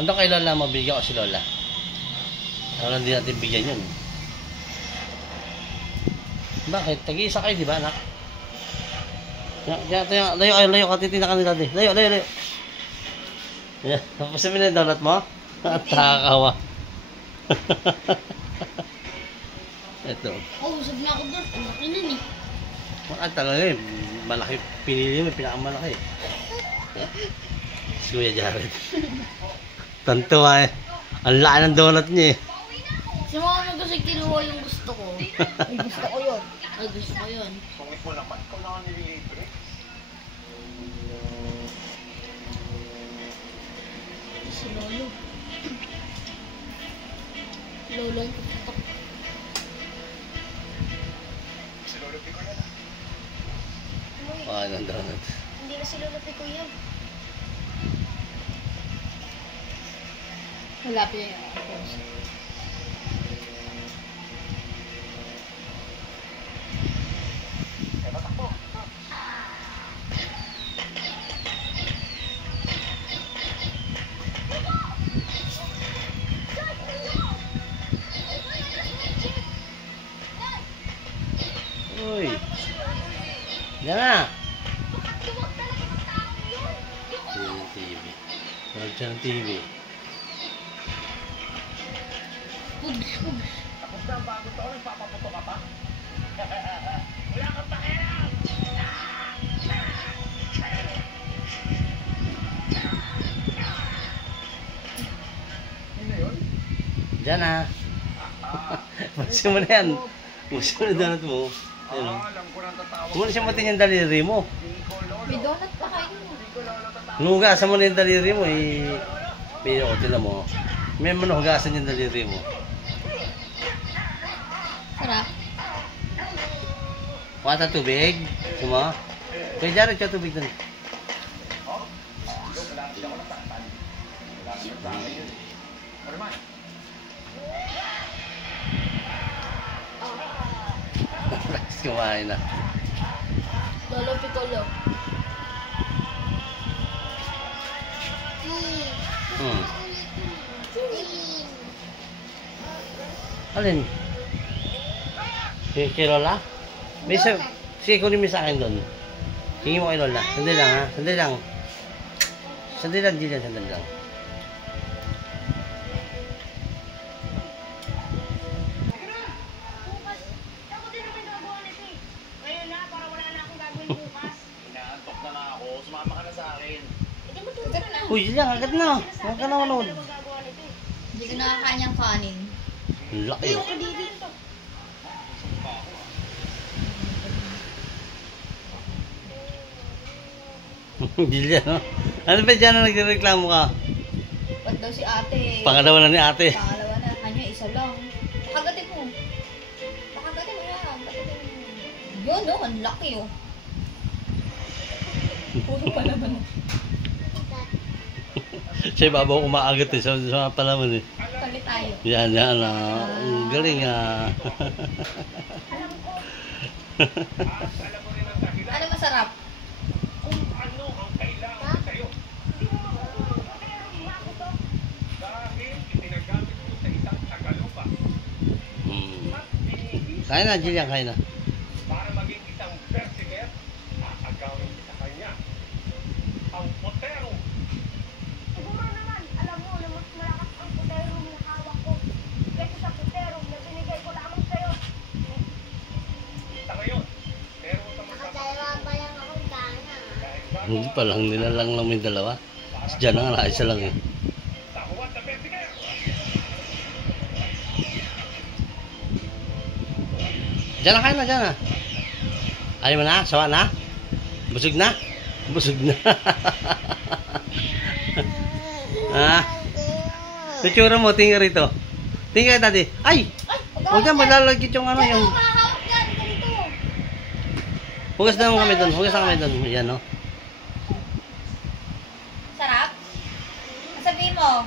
Nandun kay Lola, mabigyan ko si Lola. Ano hindi natin bigyan yun. Bakit? Tag-iisa kayo, di ba, anak? Layo ka, titina ka nila. Layo. Yan, tapos sabihin na yung donut mo? At nakakawa. Ito. Oh, usap na ako doon. Ang laki nun eh. Bakit talaga eh. Malaki. Pinili mo, pinakamalaki. Si Kuya Jared. Tantuwa eh. Ang laki ng donut niya eh. Si mama kasi kinuha yung gusto ko. Ay, gusto ko yun. Ay, gusto ko yun. Sungit mo naman, ikaw na nililibre. Si Lolo. Si Lolo yung tutok. Si Lolo Pico yan. Paano ang donut? Hindi na si Lolo Pico yan. Malapit yung post. Kaya matakbo. Uy. Yan na. TV. Huwag siya ng TV. Hugs. Tapos na ang bagong taon, nagpapaputo ka pa? Wala kang pakialam! Ano na yun? Diyan na. Masin mo na yan. Masin mo na donut mo. Ayun o. Alam ko nang tatawag. Huwag na siya matin yung daliri mo. Hindi ko lolo. May donut pa kayo. Hindi ko lolo tatawag. Hugasan mo na yung daliri mo eh. Pero o, tinan mo. May mo na hugasan yung daliri mo. Sarap. Wata tubig. Suma. Kuya Jared, siya tubig doon. Malapit ako nasaktan. Malapit ang bagay yun. Ano naman? Tapos kumain na. Lolo Piccolo. Hmm. Alin? Kay Lola? May isa, sige, kunin mo sa akin doon. Tingin mo kay Lola. Sandali lang ha. Sandali lang. Sandali lang, Jillian. Sandali lang. Inaantok na nga ako. Sumama ka na sa akin. Uy, Jillian, agad na. Huwag ka na manood. Hindi ko nakakanyang kanin. Ang laki. Jillian, no? Ano ba dyan na nagreklamo ka? Ba't daw si ate? Pangalawa na ni ate. Pangalawa na. Kanya isa lang. Pakagatin mo. Pakagatin mo yan. Pakagatin mo. Yun, no? Ang laki, oh. Puro palaman. Siya babaw umaagat eh. Sa palaman eh. Palit tayo. Yan. Ang galing ah. Ano masarap? Kung ano ang kailangan sa'yo. Dahil itinagamit ko sa isang tagalupa. Kain na, Jillian, kain na. Para maging isang bersinger, aagawin ko sa kanya. Ang potero. Siguro naman, alam mo na mas malakas ang puterong na hawak ko kaysa sa puterong na binigay ko lamang sa'yo. Sa ngayon, meron ka Nakadalawa pa lang akong gana. Hindi pa lang, nilalang lang may dalawa. Tapos dyan na nga, isa lang eh. sa huwag na bersinger. Dyan na, kain na, dyan na. Ayaw mo na? Sawa na? Busog na? Busog na. Ah. Itsura mo, tingin rito. Tingin ka, daddy. Ay! Huwag ka, malalagit yung ano, yung... Makakawak yan, ganito. Hugas na kami doon, hugas na kami doon. Yan, no? Sarap? Sabihin mo.